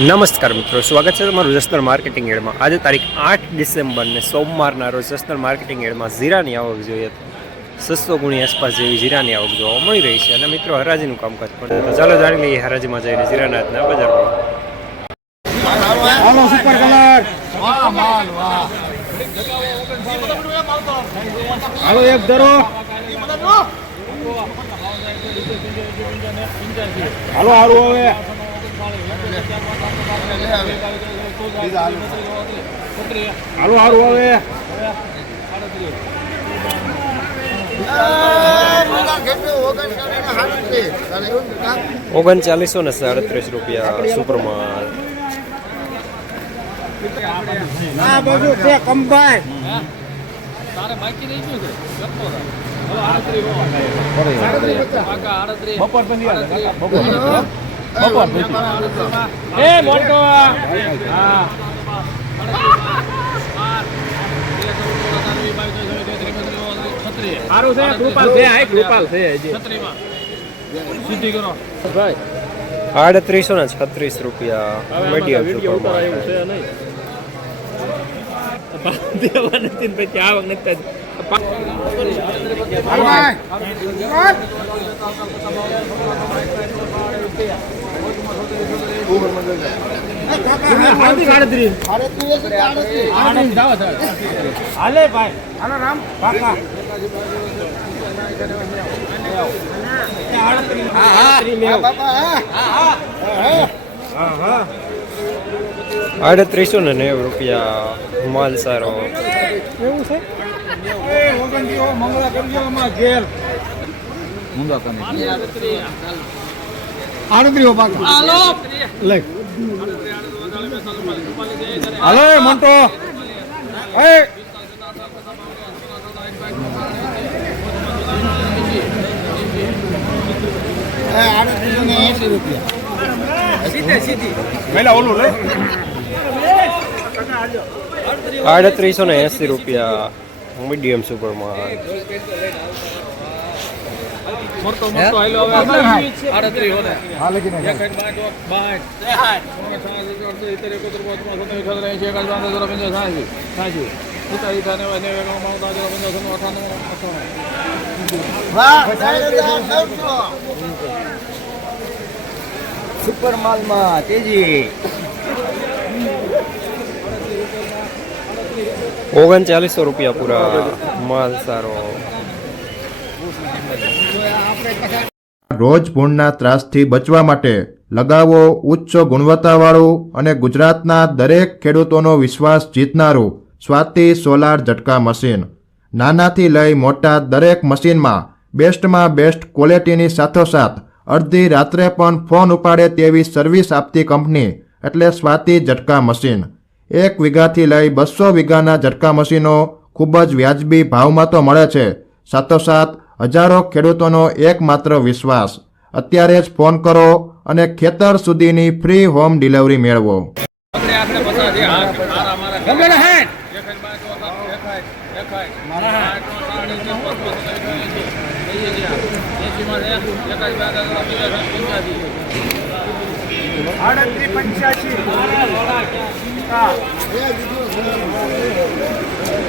નમસ્કાર મિત્રો, સ્વાગત છે તમારું જસનલ માર્કેટિંગ એડમાં। આજે તારીખ 8 ડિસેમ્બર ને સોમવારના રોજ જસનલ માર્કેટિંગ એડમાં જીરાની આવક જોઈએ તો 600 ગુણી આસપાસ જેવી જીરાની આવક જોવા મળી રહી છે। અને મિત્રો હરાજીનું કામકાજ પણ તો ચાલો જાણી લઈએ હરાજીમાં જઈને જીરાના આજના બજારમાં। હાલો સુપર કલર વાહ માલ વાહ હાલો એક ધરો હાલો હારું હવે હાલો હારું હવે 3937 રૂપિયા સુપરમાં। આ બધું છે કંબાઈ તારે બાકી રહી ગયું છે બપોર પછી બપોર પછી એ મોટો હા સારું છે કૃપાલ છે આ કૃપાલ છે હજી સીધી કરો ભાઈ 3836 રૂપિયા મીડિયમ સુપરમાં। દેવા નથી ને પછી આવક નથી હાલે ભાઈ હાલો રામ પાકા 3890 રૂપિયા માલ સારો। એવું છે મંગળા કરજો આમાં ઘેર મુંગા કને આડત્રીઓ પાકા હાલો લે હાલો મંટો એ પહેલા ઓલું લે 3880 રૂપિયા મીડિયમ સુપરમાં। મોટો મોટો આઈલો હવે 38 હોને હા લગીને 1 સુપર માલમાં તેજી 3900 રૂપિયા પૂરા માલ સારો। રોજ ભૂણના ત્રાસથી બચવા માટે લગાવો ઉચ્ચ ગુણવત્તાવાળું અને ગુજરાતના દરેક ખેડૂતોનો વિશ્વાસ જીતનારું સ્વાતિ સોલાર ઝટકા મશીન। નાનાથી લઈ મોટા દરેક મશીનમાં બેસ્ટમાં બેસ્ટ ક્વોલિટીની સાથોસાથ અડધી રાત્રે પણ ફોન ઉપાડે તેવી સર્વિસ આપતી કંપની એટલે સ્વાતિ ઝટકા મશીન। 1 વીઘાથી લઈ 200 વીઘાના ઝટકા મશીનો ખૂબ જ વ્યાજબી ભાવમાં તો મળે છે, સાથોસાથ હજારો ખેડૂતોનો એકમાત્ર વિશ્વાસ। અત્યારે જ ફોન કરો અને ખેતર સુધીની ફ્રી હોમ ડિલિવરી મેળવો। આપણે બતા દે મારા ગમે હે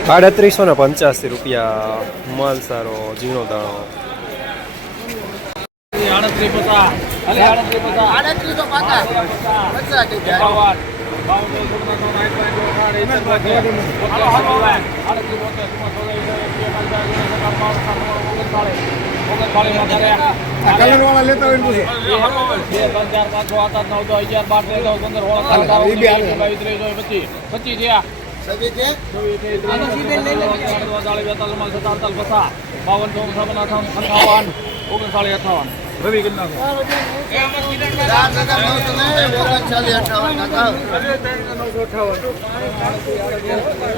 ₹3885 રૂપિયા માલ સારો ઝીણો દાણો। કલર વાળા લેતા હોય પૂછે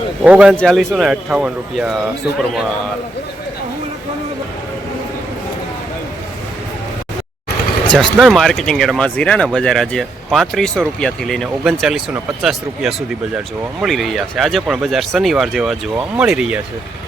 ₹3958 રૂપિયા સુપરમાં। જસનલ માર્કેટિંગ યાર્ડમાં જીરાના બજાર આજે 3500 રૂપિયાથી લઈને 3950 રૂપિયા સુધી બજાર જોવા મળી રહ્યા છે। આજે પણ બજાર શનિવાર જેવા જોવા મળી રહ્યા છે।